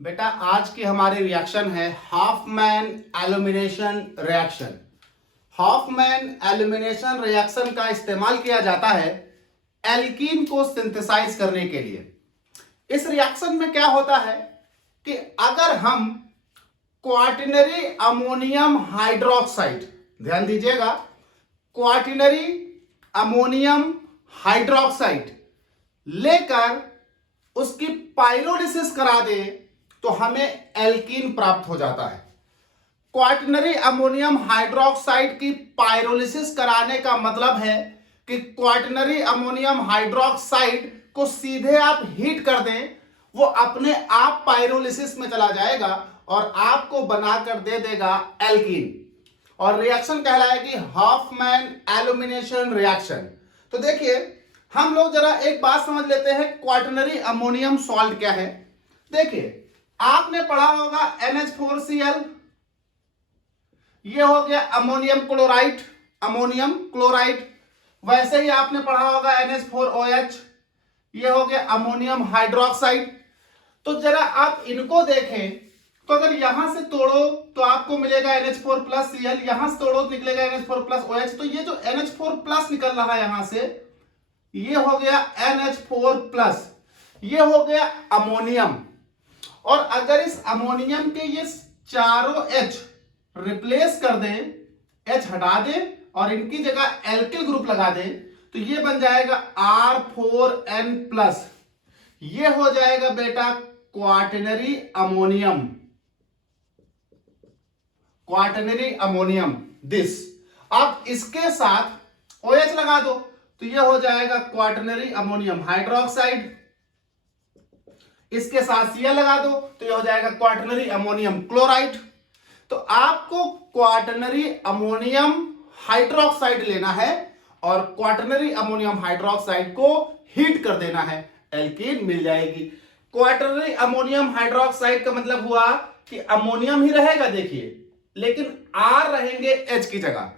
बेटा आज की हमारी रिएक्शन है Hofmann elimination reaction. Hofmann elimination reaction का इस्तेमाल किया जाता है एल्कीन को सिंथेसाइज करने के लिए। इस रिएक्शन में क्या होता है कि अगर हम क्वार्टिनरी अमोनियम हाइड्रोक्साइड, ध्यान दीजिएगा, क्वार्टिनरी अमोनियम हाइड्रोक्साइड लेकर उसकी पाइरोलिसिस करा दे तो हमें एल्कीन प्राप्त हो जाता है। क्वार्टिनरी अमोनियम हाइड्रोक्साइड की पाइरोलिसिस कराने का मतलब है कि क्वार्टिनरी अमोनियम हाइड्रोक्साइड को सीधे आप हीट कर दें, वो अपने आप पाइरोलिसिस में चला जाएगा और आपको बनाकर दे देगा एल्कीन, और रिएक्शन कहलाएगी हॉफमैन एल्यूमिनेशन रिएक्शन। तो देखिए, हम लोग जरा एक बात समझ लेते हैं, क्वार्टिनरी अमोनियम सॉल्ट क्या है। देखिए, आपने पढ़ा होगा NH4Cl, ये हो गया अमोनियम क्लोराइड, अमोनियम क्लोराइड। वैसे ही आपने पढ़ा होगा NH4OH, ये हो गया अमोनियम हाइड्रोक्साइड। तो जरा आप इनको देखें तो अगर यहां से तोड़ो तो आपको मिलेगा NH4+Cl, यहां से तोड़ो तो निकलेगा NH4+OH। तो ये जो NH4+ निकल रहा है यहां से, ये हो गया NH4+, ये हो गया अमोनियम। और अगर इस अमोनियम के ये चारों H रिप्लेस कर दें, H हटा दें और इनकी जगह एल्किल ग्रुप लगा दें, तो ये बन जाएगा R4N+। ये हो जाएगा बेटा quaternary ammonium, quaternary ammonium this. अब इसके साथ OH लगा दो तो ये हो जाएगा क्वार्टिनरी अमोनियम हाइड्रोक्साइड। इसके साथ Cl लगा दो तो ये हो जाएगा क्वार्टिनरी अमोनियम क्लोराइड। तो आपको क्वार्टिनरी अमोनियम हाइड्रोक्साइड लेना है और क्वार्टिनरी अमोनियम हाइड्रोक्साइड को हीट कर देना है, एल्कीन मिल जाएगी। क्वार्टिनरी अमोनियम हाइड्रोक्साइड का मतलब हुआ कि अमोनियम ही रहेगा, देखिए, लेकिन R रहेंगे H की जगह।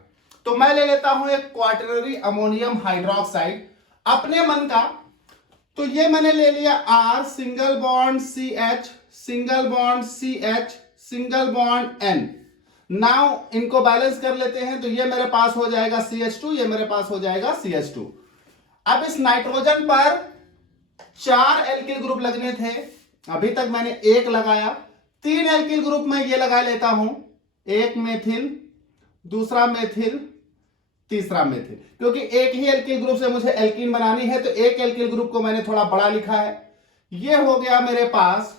तो मैं ले लेता हूं एक क्वार्टिनरी अमोनियम हाइड्रोक्साइड अपने मन का। तो ये मैंने ले लिया R, single bond CH, single bond CH, single bond N। Now इनको बैलेंस कर लेते हैं तो ये मेरे पास हो जाएगा CH2, ये मेरे पास हो जाएगा CH2। अब इस नाइट्रोजन पर 4 एल्किल ग्रुप लगने थे, अभी तक मैंने एक लगाया। 3 एल्किल ग्रुप में ये लगा लेता हूं, एक मेथिल, दूसरा मेथिल, तीसरा मेथिल, क्योंकि एक ही एल्किल ग्रुप से मुझे एल्कीन बनानी है तो एक एल्किल ग्रुप को मैंने थोड़ा बड़ा लिखा है। ये हो गया मेरे पास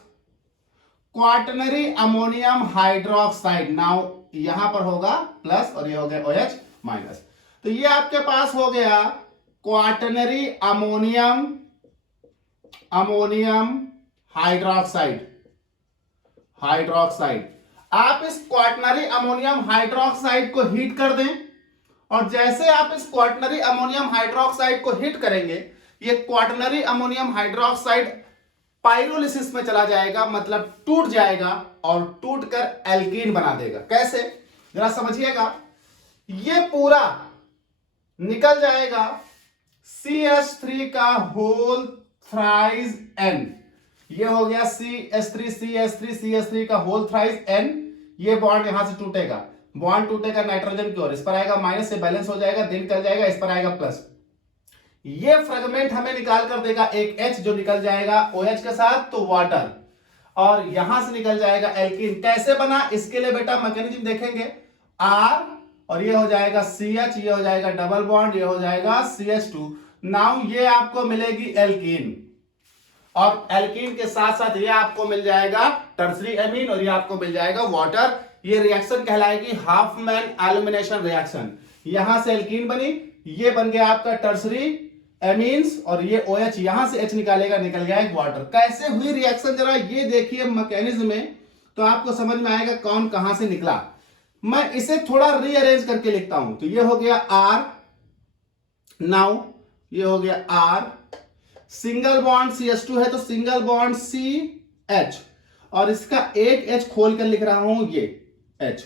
क्वार्टिनरी अमोनियम हाइड्रोक्साइड। नाउ यहां पर होगा प्लस और ये हो गया OH माइनस। तो ये आपके पास हो गया quaternary ammonium, ammonium hydroxide, hydroxide. आप इस क्वार्टिनरी अमोनियम हाइड्रोक्साइड को हीट कर दें और जैसे आप इस क्वार्टिनरी अमोनियम हाइड्रोक्साइड को हीट करेंगे, ये क्वार्टिनरी अमोनियम हाइड्रोक्साइड पाइरोलिसिस में चला जाएगा, मतलब टूट जाएगा और टूटकर एल्कीन बना देगा। कैसे, जरा समझिएगा। ये पूरा निकल जाएगा CH3 का होल थ्राइस N। ये हो गया CH3 CH3 CH3 का होल थ्राइस N। ये बॉन्ड यहां से टूटेगा, बॉन्ड टूटेगा नाइट्रोजन की ओर, इस पर आएगा माइनस से बैलेंस हो जाएगा, दिन निकल जाएगा, इस पर आएगा प्लस। ये फ्रेगमेंट हमें निकाल कर देगा एक H जो निकल जाएगा OH के साथ, तो वाटर, और यहां से निकल जाएगा एल्कीन। कैसे बना, इसके लिए बेटा मैकेनिज्म देखेंगे। R और ये हो जाएगा CH, ये हो जाएगा डबल बॉन्ड, ये हो जाएगा CH2। नाउ ये आपको मिलेगी एल्कीन, और एल्कीन के साथ साथ ये आपको मिल जाएगा टर्सरी एमीन और ये आपको मिल जाएगा वाटर। ये रिएक्शन कहलाएगी हॉफमैन एल्यूमिनेशन रिएक्शन। यहां से एल्कीन बनी, ये बन गया आपका टर्सरी एमीन्स, और ये OH यहां से H निकालेगा, निकल गया एक वाटर। कैसे हुई रिएक्शन जरा ये देखिए मैकेनिज्म में, तो आपको समझ में आएगा कौन कहां से निकला। मैं इसे थोड़ा रीअरेंज करके लिखता हूं। तो ये हो गया R, नाउ ये हो गया R, सिंगल बॉन्ड CH2 है तो सिंगल बॉन्ड CH, और इसका एक H खोल कर लिख रहा हूं, ये H।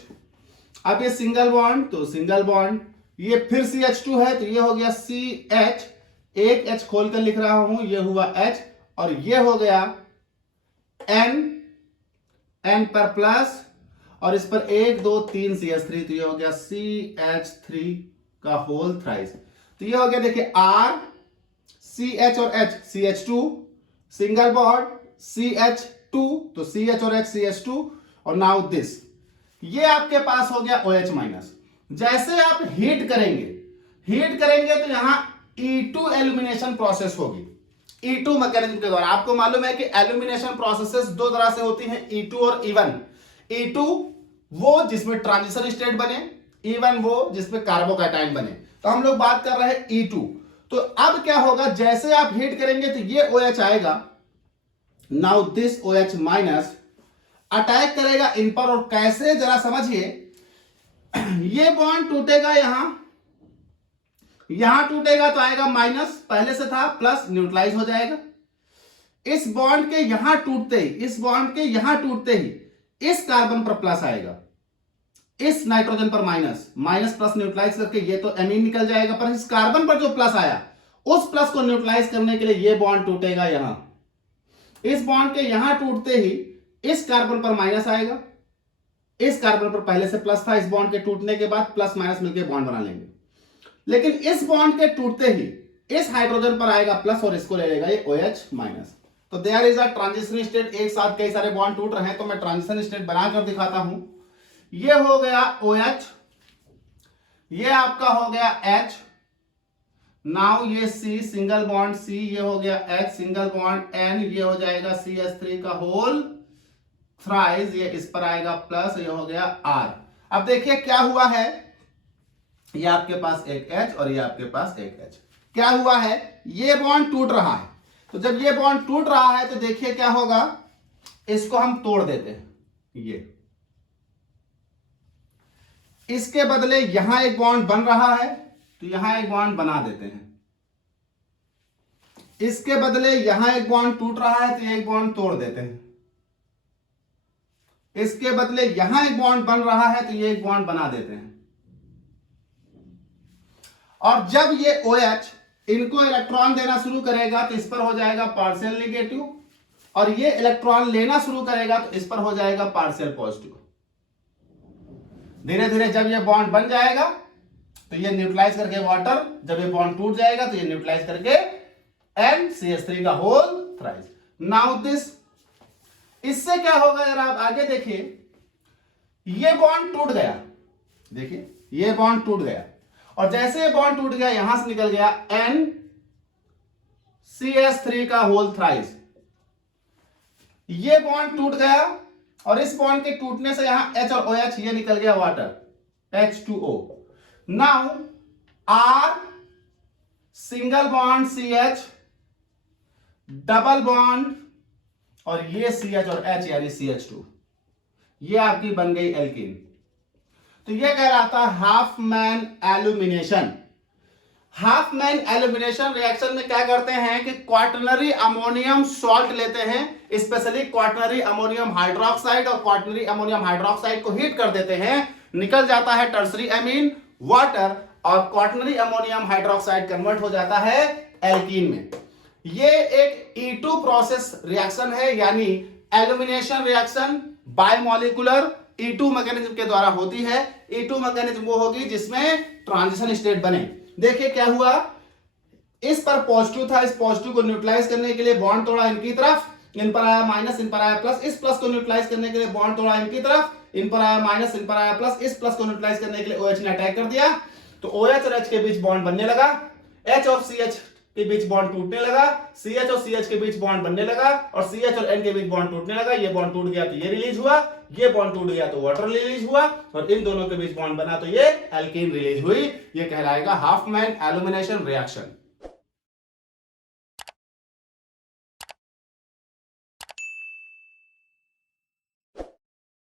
अब ये सिंगल बॉन्ड तो सिंगल बॉन्ड, ये फिर CH2 है तो ये हो गया CH, एक H खोल कर लिख रहा हूं, ये हुआ H, और ये हो गया N, N पर प्लस और इस पर 1 2 3 CH3, तो ये हो गया CH3 का होल थ्राइस। तो ये हो गया देखिए R CH और H CH2, single bond CH2, तो CH और H CH2, और नाउ दिस, ये आपके पास हो गया OH माइनस। जैसे आप हीट करेंगे तो यहां E2 एल्यूमिनेशन प्रोसेस होगी, E2 मैकेनिज्म के द्वारा। आपको मालूम है कि एल्यूमिनेशन प्रोसेसेस दो तरह से होती हैं, E2 और E1। E2 वो जिसमें ट्रांजिशन स्टेट बने, E1 वो जिसमें कार्बोकैटायन बने। तो हम लोग बात कर रहे हैं E2। तो अब क्या होगा, जैसे आप हीट करेंगे तो ये OH आएगा, now this OH minus attack करेगा इन पर, और कैसे जरा समझिए, ये बॉन्ड टूटेगा, यहां टूटेगा तो आएगा माइनस, पहले से था प्लस, न्यूट्रलाइज हो जाएगा। इस बॉन्ड के यहां टूटते ही इस कार्बन पर प्लस आएगा, इस नाइट्रोजन पर माइनस, माइनस प्लस न्यूट्रलाइज करके ये तो एमीन निकल जाएगा, पर इस कार्बन पर जो प्लस आया उस प्लस को न्यूट्रलाइज करने के लिए ये बॉन्ड टूटेगा यहां। इस बॉन्ड के यहां टूटते ही इस कार्बन पर माइनस आएगा, इस कार्बन पर पहले से प्लस था, इस बॉन्ड के टूटने के बाद प्लस माइनस मिलकर बॉन्ड बना लेंगे। लेकिन इस बॉन्ड के टूटते ही इस हाइड्रोजन पर आएगा प्लस और इसको ले लेगा ये OH माइनस। तो there is a transition state, एक साथ कई सारे बॉन्ड टूट रहे हैं, तो मैं ट्रांजिशन स्टेट बनाकर दिखाता हूं। ये हो गया OH, ये आपका हो गया H, नाउ ये C सिंगल बॉन्ड C, ये हो गया H सिंगल बॉन्ड N, ये हो जाएगा CH3 का होल थ्राइस, ये इस पर आएगा प्लस, ये हो गया R। अब देखिए क्या हुआ है, ये आपके पास एक H और ये आपके पास एक H, क्या हुआ है, ये बॉन्ड टूट रहा है। तो जब ये बॉन्ड टूट रहा है तो देखिए क्या होगा, इसको हम तोड़ देते हैं, ये इसके बदले यहां एक बॉन्ड बन रहा है तो यहां एक बॉन्ड बना देते हैं, इसके बदले यहां एक बॉन्ड टूट रहा है तो ये एक बॉन्ड तोड़ देते हैं, इसके बदले यहां एक बॉन्ड बन रहा है तो ये एक बॉन्ड बना देते हैं। और जब ये OH इनको इलेक्ट्रॉन देना शुरू करेगा तो इस पर हो जाएगा पार्शियल नेगेटिव, और ये इलेक्ट्रॉन लेना शुरू करेगा तो इस पर हो जाएगा पार्शियल पॉजिटिव। धीरे धीरे जब ये बॉन्ड बन जाएगा तो ये न्यूट्रलाइज करके वाटर, जब ये बॉन्ड टूट जाएगा तो ये न्यूट्रलाइज करके NCH3 का होल थ्राइस। नाउ दिस, इससे क्या होगा जरा आप आगे देखिए, ये बॉन्ड टूट गया, देखिए ये बॉन्ड टूट गया, और जैसे ये बॉन्ड टूट गया यहां से निकल गया NCH3 का होल थ्राइस। ये बॉन्ड टूट गया और इस बॉन्ड के टूटने से यहां H और OH, ये निकल गया water H2O। Now R single bond CH, double bond और ये CH और H यानी CH2, ये आपकी बन गई एल्कीन। तो ये कहलाता है half man illumination. Half man illumination reaction में क्या करते हैं कि क्वाटरनरी अमोनियम सॉल्ट लेते हैं, स्पेशली क्वाटरनरी अमोनियम हाइड्रोक्साइड, और क्वाटरनरी अमोनियम हाइड्रोक्साइड को हीट कर देते हैं, निकल जाता है टर्सरी एमीन वाटर, और क्वाटरनरी अमोनियम हाइड्रोक्साइड कन्वर्ट हो जाता है एल्कीन में। ये एक E2 प्रोसेस रिएक्शन है, यानी illumination reaction bimolecular E2 mechanism के द्वारा होती है। E2 मैकेनिज्म वो होगी जिसमें ट्रांजिशन स्टेट बने। देखिए क्या हुआ, इस पर पॉजिटिव था, इस पॉजिटिव को न्यूट्रलाइज करने के लिए बॉन्ड तोड़ा इनकी तरफ, इन पर आया माइनस, इन पर आया प्लस, इस प्लस को न्यूट्रलाइज करने के लिए बॉन्ड तोड़ा इनकी तरफ, इन पर आया माइनस, इन पर आया प्लस, इस प्लस को न्यूट्रलाइज करने के लिए OH ने अटैक कर दिया, तो OH और H के बीच बॉन्ड बनने लगा, H और CH के बीच बॉन्ड टूटने लगा, CH और CH के बीच बॉन्ड बनने लगा, और CH और N के बीच बॉन्ड टूटने लगा। ये बॉन्ड टूट गया तो ये रिलीज हुआ, ये बॉन्ड टूट गया तो वाटर रिलीज हुआ, और इन दोनों के बीच बॉन्ड बना तो ये एल्कीन रिलीज हुई। ये कहलाएगा हाफ मैन एल्यूमिनेशन रिएक्शन।